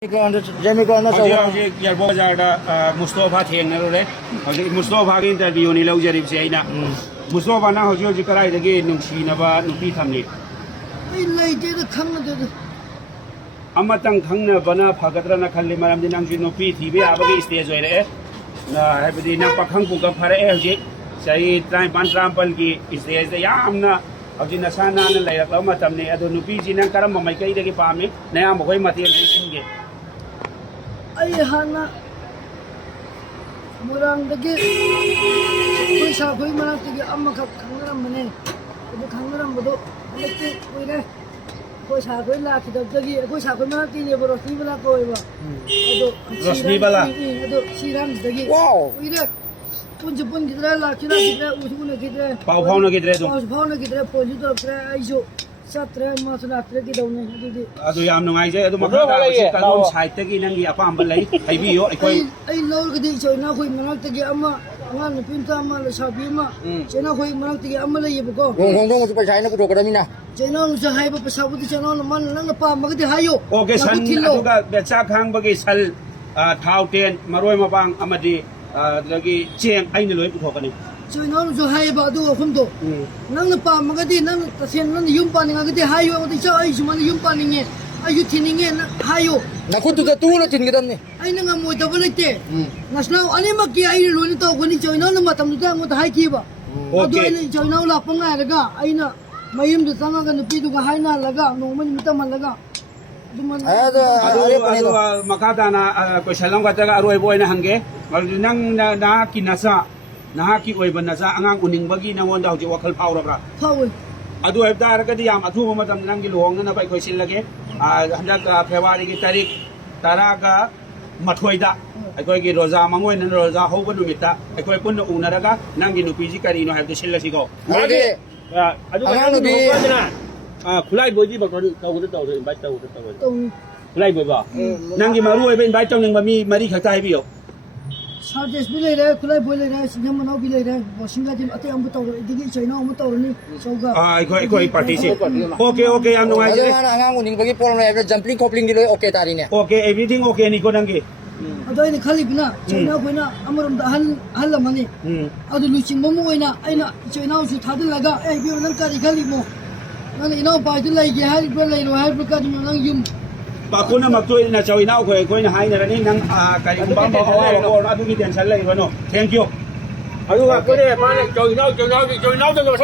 Hꯧji Yarbo Bazarda Mustafa Thiengnarore hꯧji Mustafa gi interview ni lawjaribse aina Mustafa na hꯧji karaidagi nungsinaba nupi thamni ai leite da khangna amatang khangna bana phagadrana khalli maramdi nangji nupi thibe abagi stage oire na habdi na pakhang puga phare houji sai trai ban trampal gi stage da yamna houji nasana na lairak law matamni adu nupi ji nang karam mai kai dagi pami na yam hoi mathiel singe ai hana murang dagi koi sa koi manak dagi amma khangram mane adu khangram bodo alekte koi re koi sa koi la ki dagi koi sa koi manak ti ne boro si bala koi ba adu Rosni bala adu siram dagi koi re punjapun gidra la kira gidra usuna gidra pau phau na gidre pau phau na gidra poli to tra ai jo Satra masuna atre ki daune adu yam nungai je adu makha da kalom side ta gi nangi apa ambal lai haibi yo akoi ai lol gidi choina khoi manak ta gi amma ngan pinta amma la sabi ma chena khoi manak ta gi amma lai yebo ko hong dong su paisai na putok kadamina chena nu sa hai ba pasabu ti chena na man nang pa ma gidi hayo okay san adu ga becha khang bagi sal thau ten maroi mabang amadi lagi cheng aina loi puthokani chena nu sa hai ba du khum to nang pa ma gidi nang ta sen nang yum pa ninga gidi hayo gidi cha ai suman yum pa ninge ayu thininge hayo na kutu da tu na tin gidan ni ai nang mo da balite nasna ani ma ki ai lo ni to ko ni chena na matam da mo hai ki ba adu ai chena la pa nga daga aina mayum du sama ga nupi du ga haina laga no man mitam laga duman adu makata na ko shalam ka taga aroi boy na hange nang na kinasa nahaki oiba nasa angang uning bagi nangon da hauji wakal phawrabra phawi adu hebdar ka di yam athuba matam nangi luhong na bai koi silage handak February gi tarik taraga mathoida akoi gi roza mangoi na roza hoba numita akoi punna unaraga nangi nupi ji kari no hebdu sillasi go mage adu angang nupi khulai boji ba ko tawda tawda invite tawda tong khulai boy ba nangi maru oiba invite tawning ba mi mari khata hibiyo sardes bilai re kulai bolai re sinjam manau bilai re wasinga jim ate am taw digi china am taw ni sauga koi party si okay am nungai je ada angang uning bagi pol na jumping coupling di lo okay tari ne okay everything okay ni ko nangi adoi ni khali bina china koina amarum da hal mani adu luchin mo moina aina china su thadil laga ai bi nan kari khali mo nan ina ba ju lai ge hari ko lai ro har ka ju nan yum ba ko na magtoi na chawi na ko na hai na ni nang kari kumbang ba hawa ko adu gi tension lai no thank you adu ko ne ma ne chawi na